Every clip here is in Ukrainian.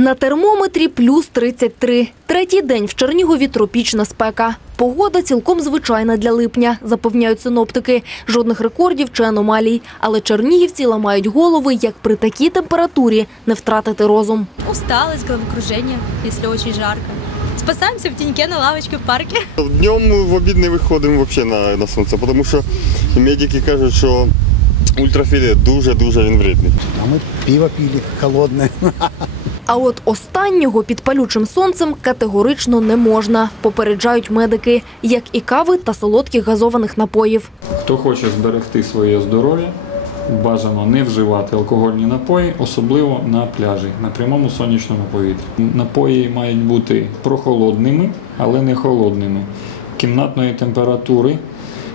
На термометрі плюс 33. Третій день в Чернігові тропічна спека. Погода цілком звичайна для липня, запевняють синоптики. Жодних рекордів чи аномалій. Але чернігівці ламають голови, як при такій температурі не втратити розум. Усталость, головокружение, если очень жарко. Спасаемся в теньке на лавочке в парке. Днем в обід не виходимо вообще на, на сонце, тому що медики кажуть, що ультрафіолет дуже-дуже він вредний. А мы пиво пили холодное. А от останнього під палючим сонцем категорично не можна, попереджають медики, як і кави та солодких газованих напоїв. Хто хоче зберегти своє здоров'я, бажано не вживати алкогольні напої, особливо на пляжі, на прямому сонячному повітрі. Напої мають бути прохолодними, але не холодними. Кімнатної температури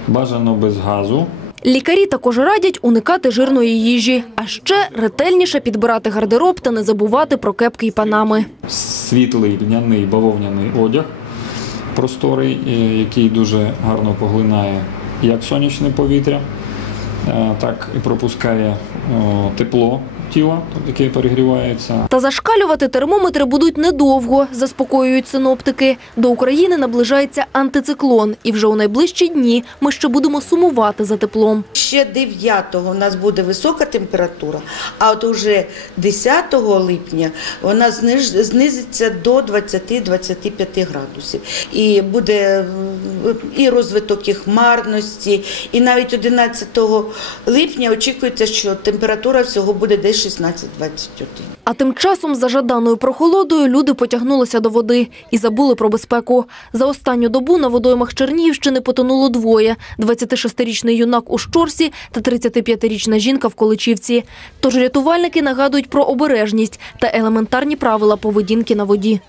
бажано без газу. Лікарі також радять уникати жирної їжі, а ще ретельніше підбирати гардероб та не забувати про кепки й панами. світлий льняний бавовняний одяг просторий, е, який дуже гарно поглинає як сонячне повітря, е, так і пропускає тепло тіла, яке перегрівається. Та зашкалювати термометри будуть недовго, заспокоюють синоптики. До України наближається антициклон, і вже у найближчі дні ми ще будемо сумувати за теплом. Ще 9-го у нас буде висока температура, а от уже 10 липня вона знизиться до 20-25 градусів. І буде і розвиток і хмарності, і навіть 11 липня очікується, що температура всього буде десь 16-21. А тим часом за жаданою прохолодою люди потягнулися до води і забули про безпеку. За останню добу на водоймах Чернігівщини потонуло двоє – 26-річний юнак у Щорсі та 35-річна жінка в Количівці. Тож рятувальники нагадують про обережність та елементарні правила поведінки на воді.